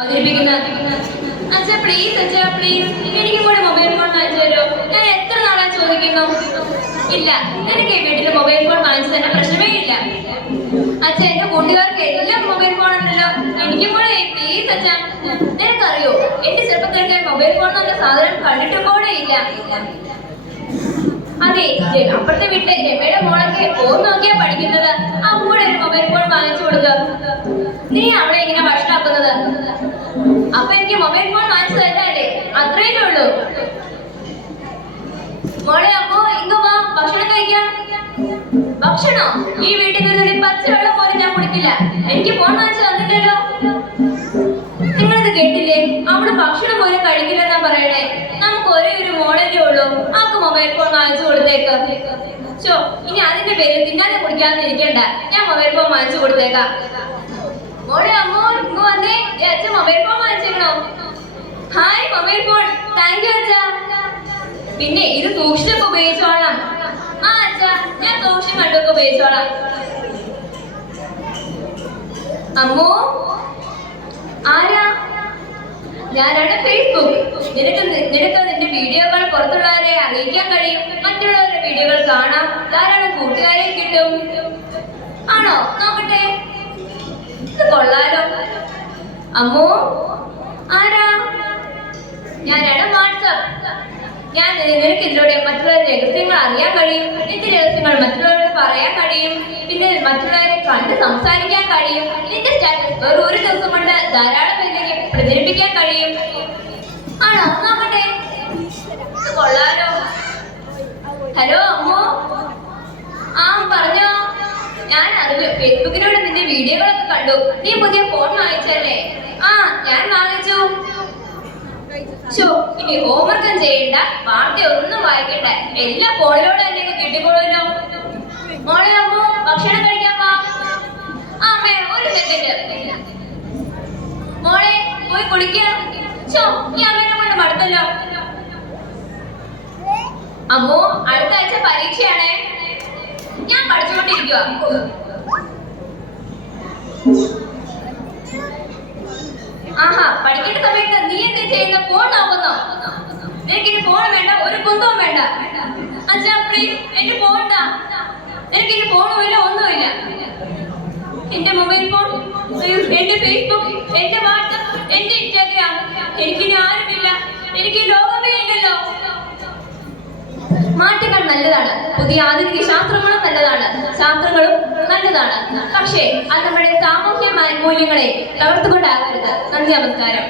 അവതരിപ്പിക്കുന്ന അച്ഛാ പ്ലീസ് എനിക്കും കൂടെ മൊബൈൽ ഫോൺ വാങ്ങിച്ചു തരുമോ? ഞാൻ എത്ര നാളായി ചോദിക്കുന്നു. ഇല്ല, എനിക്ക് വീട്ടിൽ മൊബൈൽ ഫോൺ വാങ്ങിച്ചു തന്നെ പ്രശ്നമേ ഇല്ല. അച്ഛാ എന്റെ കൂട്ടുകാർക്ക് എല്ലാം മൊബൈൽ ഫോൺ ഉണ്ടല്ലോ, എനിക്കും കൂടെ പ്ലീസ് അച്ഛാ. നിനക്കറിയോ, എന്റെ ചെറുപ്പത്തിൽ മൊബൈൽ ഫോൺ എന്ന സാധനം കണ്ടിട്ടും കൂടെ ഇല്ല. അതെ, അപ്പുറത്തെ വീട്ടിലെ രമയുടെ മോളൊക്കെ ഫോൺ നോക്കിയാ പഠിക്കുന്നത്. അമ്മൂടെ ഒരു മൊബൈൽ ഫോൺ വാങ്ങിച്ചു കൊടുക്കുക. നീ അവളെ ഇങ്ങനെ ഭക്ഷണാക്കുന്നത്. അപ്പൊ എനിക്ക് മൊബൈൽ ഫോൺ വാങ്ങിച്ചു തരല്ലേ? അത്രയേ ഉള്ളൂ. മോളെ അമ്മോ ഇങ്ങ് വാ, ഭക്ഷണം കഴിക്കാം. ഭക്ഷണോ? ഈ വീട്ടിൽ നിന്നൊരു പച്ചവെള്ളം പോലും ഞാൻ കുടിക്കില്ല. എനിക്ക് ഫോൺ വാങ്ങിച്ചു തന്നിട്ടല്ലോ. നിങ്ങളിത് കേട്ടില്ലേ? അവള് ഭക്ഷണം പോലും കഴിക്കില്ലെന്നാ പറയണേ. നമുക്ക് ഒരേ ഒരു മോളല്ലേ ഉള്ളൂ, ആക്ക് മൊബൈൽ ഫോൺ വാങ്ങിച്ചു കൊടുത്തേക്ക്. ചോ, ഇനി അതിന്റെ പേര് തിന്നാതെ കുടിക്കാതെ ഇരിക്കണ്ട. ഞാൻ മൊബൈൽ ഫോൺ വാങ്ങിച്ചു കൊടുത്തേക്കാം. മോളെ അമ്മോ ഇങ്ങ് വന്നേ, അച്ഛൻ മൊബൈൽ ഫോൺ വാങ്ങിച്ചേക്കണോ? Hi mobile phone, thank you അച്ഛാ. പിന്നെ ഇത് സൂക്ഷിച്ചൊക്കെ ഉപയോഗിച്ചോളാം. ആ അച്ഛാ, ഞാൻ സൂക്ഷിച്ചും കണ്ടൊക്കെ ഉപയോഗിച്ചോളാം. അമ്മോ ആരാ? ഞാനാണ് ഫേസ്ബുക്ക്. നിനക്ക് നിന്റെ വീഡിയോകൾ പുറത്തുള്ളവരെ അറിയിക്കാൻ കഴിയും, മറ്റുള്ളവരുടെ വീഡിയോകൾ കാണാം, ധാരാളം കൂട്ടുകാരെ കിട്ടും. ആണോ? നോക്കട്ടെ. ഇത് കൊള്ളാലോ. അമ്മോ ആരാ? ഞാനാണ് വാട്സാപ്പ്. നിനക്ക് ഇതിലൂടെ മറ്റുള്ളവരുടെ രഹസ്യങ്ങൾ അറിയാൻ കഴിയും, നിന്റെ രഹസ്യങ്ങൾ മറ്റുള്ളവരോട് പറയാൻ കഴിയും, പിന്നെ മറ്റുള്ളവരെ കണ്ട് സംസാരിക്കാൻ കഴിയും. നിന്റെ സ്റ്റാറ്റസ് വെറും ഒരു ദിവസം കൊണ്ട് ധാരാളം പേരിലേക്ക് പ്രചരിപ്പിക്കാൻ കഴിയും. ആണോ? നോക്കട്ടെ. ഇത് കൊള്ളാലോ. ഹലോ അമ്മോ. ആ പറഞ്ഞോ. ഞാൻ അറിവ് ഫേസ്ബുക്കിലൂടെ നിന്റെ വീഡിയോകളൊക്കെ കണ്ടു. നീ പുതിയ ഫോൺ വാങ്ങിച്ചല്ലേ? ആ ഞാൻ വാങ്ങിച്ചു. ഇനി ഹോംവർക്കും ചെയ്യണ്ട, വാർത്തയൊന്നും വായിക്കണ്ട, എല്ലാം ഫോണിലൂടെ തന്നെ കിട്ടിക്കോളൂല്ലോ. മോളെ അമ്മോ ഭക്ഷണം കഴിക്കാൻ വാ. ആ അമ്മേ ഒരു സെക്കൻഡ്. മോളെ പോയി കുളിക്കാം. ഈ അമ്മേനെ കൊണ്ട് മടുത്തല്ലോ. അമ്മോ അടുത്ത ആഴ്ച പരീക്ഷയാണേ. ഞാൻ പഠിച്ചുകൊണ്ടിരിക്കുക. ആഹാ, പഠിക്കേണ്ട സമയത്ത് നീ എന്താ ചെയ്യുന്ന? ഫോൺ നോക്കുന്നോ? എനിക്കിനി ഫോൺ വേണ്ട, ഒരു കുന്തവും വേണ്ട. അച്ഛാ പ്ലീസ് എന്റെ ഫോൺ താ. എനിക്കിനി ഫോണും ഇല്ല, ഒന്നുമില്ല. എന്റെ മൊബൈൽ ഫോൺ, എന്റെ ഫേസ്ബുക്ക്, എന്റെ വാട്സ്ആപ്പ്, എന്റെ ഇൻസ്റ്റാഗ്രാം, എനിക്കിനി ആരുമില്ല. എനിക്ക് ലോകമേ ഇല്ലല്ലോ. മാറ്റങ്ങൾ നല്ലതാണ്, പുതിയ ആധുനിക ശാസ്ത്രങ്ങളും നല്ലതാണ്, ശാസ്ത്രങ്ങളും നല്ലതാണ്. പക്ഷേ അത് നമ്മുടെ സാമൂഹ്യ മൂല്യങ്ങളെ തകർത്തുകൊണ്ടാകരുത്. നന്ദി, നമസ്കാരം.